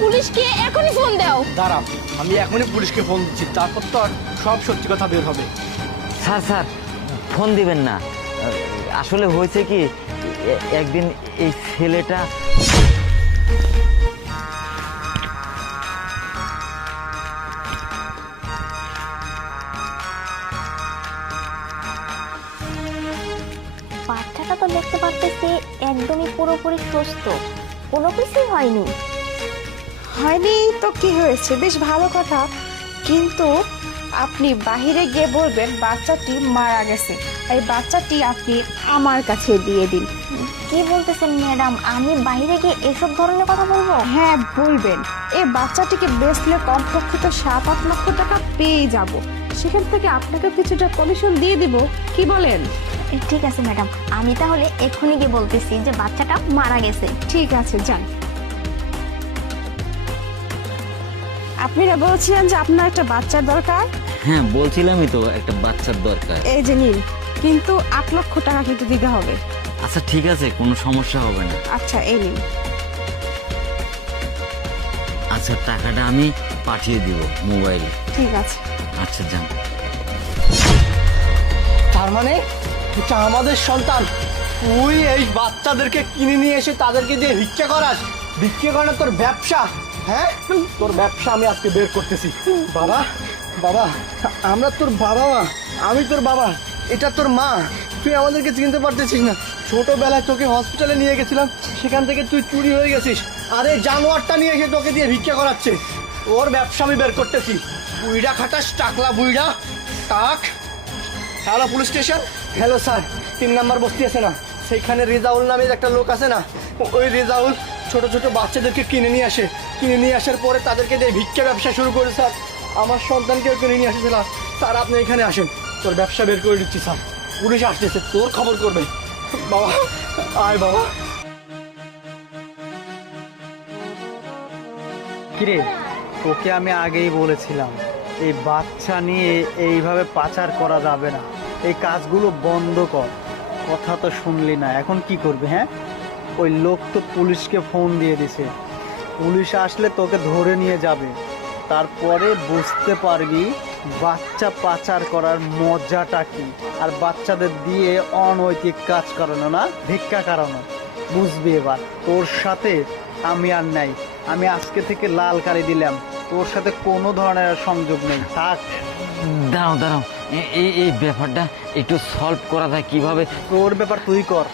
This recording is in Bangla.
পুলিশকে এখনই ফোন দাও। দাঁড়া আমি এখনই পুলিশকে ফোন দিচ্ছি তারপর তো আর সব সত্যি কথা বের হবে। স্যার স্যার ফোন দিবেন না। আসলে হয়েছে কি এ- একদিন এই ছেলেটা বাচ্চাটা তো দেখতে পারতেছি একদমই পুরোপুরি সুস্থ। কোনো কিছুই হয়নি। হয়নি তো কি হয়েছে? বেশ ভালো কথা। কিন্তু আপনি বাহিরে গিয়ে বলবেন বাচ্চাটি মারা গেছে। এই বাচ্চাটি আপনি আমার কাছে দিয়ে দিন। কি বলতেছেন ম্যাডাম? আমি বাইরে গিয়ে এসব ধরনের কথা বলব? হ্যাঁ বলবেন। এই বাচ্চাটিকে বেচলে কমপক্ষে তো সাত আট লক্ষ টাকা পেয়ে যাব। সেখান থেকে আপনাকে কিছুটা কমিশন দিয়ে দিব। কি বলেন? ঠিক আছে ম্যাডাম। আমি তাহলে এক্ষুনি গিয়ে বলতেছি যে বাচ্চাটা মারা গেছে। ঠিক আছে যান। আপনারা বলছিলেন যে আপনার একটা বাচ্চার দরকার? হ্যাঁ বলছিলামই তো একটা বাচ্চার দরকার। এই যে নিন কিন্তু আট লক্ষ টাকা কিন্তু দিতে হবে। আচ্ছা ঠিক আছে কোনো সমস্যা হবে না। আচ্ছা এই নিন। আচ্ছা টাকাটা আমি পাঠিয়ে দিব মোবাইলে। ঠিক আছে। আচ্ছা যান। তার মানে এটা আমাদের সন্তান। তুই এই বাচ্চাদেরকে কিনে নিয়ে এসে তাদেরকে দিয়ে ভিক্ষা করাস। ভিক্ষা করানো তোর ব্যবসা। হ্যাঁ? তোর ব্যবসা আমি আজকে বের করতেছি। বাবা বাবা, আমরা তোর বাবা মা। আমি তোর বাবা, এটা তোর মা। তুই আমাদেরকে চিনতে পারতেছিস না। ছোটবেলায় তোকে হসপিটালে নিয়ে গেছিলাম, সেখান থেকে তুই চুরি হয়ে গেছিস। আরে, জানোয়ারটা নিয়ে এসে তোকে দিয়ে ভিক্ষা করাচ্ছে। ওর ব্যবসা আমি বের করতেছি। বুইড়া খাটাস, টাকলা বুইড়া। টাক। Hello, police station? Hello, sir. তিন নাম্বার বস্তি আছে না? সেইখানে রেজাউল নামের একটা লোক আছে না? ওই রেজাউল ছোট ছোট বাচ্চাদেরকে কিনে নিয়ে আসে। কিনে নিয়ে আসার পরে তাদেরকে দিয়ে ভিক্ষা ব্যবসা শুরু করে, স্যার। আমার সন্তানকেও কিনে নিয়ে আসেছিল স্যার, আপনি এখানে আসেন। তোর ব্যবসা বের করে দিচ্ছি, স্যার। পুলিশ আসতেছে, তোর খবর করবে। বাবা, আয় বাবা। কিরে, তোকে আমি আগেই বলেছিলাম, এই বাচ্চা নিয়ে এইভাবে পাচার করা যাবে না। এই কাজগুলো বন্ধ কর। কথা তো শুনলি না, এখন কি করবে হ্যাঁ? ওই লোক তো পুলিশকে ফোন দিয়ে দিছে। পুলিশ আসলে তোকে ধরে নিয়ে যাবে। তারপরে বুঝতে পারবি বাচ্চা পাচার করার মজাটা কি। আর বাচ্চাদের দিয়ে অনৈতিক কাজ করানো না ভিক্ষা করানো। বুঝবি এবার তোর সাথে আমি আর নাই। আমি আজকে থেকে লাল কালি দিলাম। তোর সাথে কোনো ধরনের সংযোগ নেই। থাক। দাঁড়াও দাঁড়াও। এই এই ব্যাপারটা একটু সলভ করা যায় কীভাবে? তোর ব্যাপার তুই কর।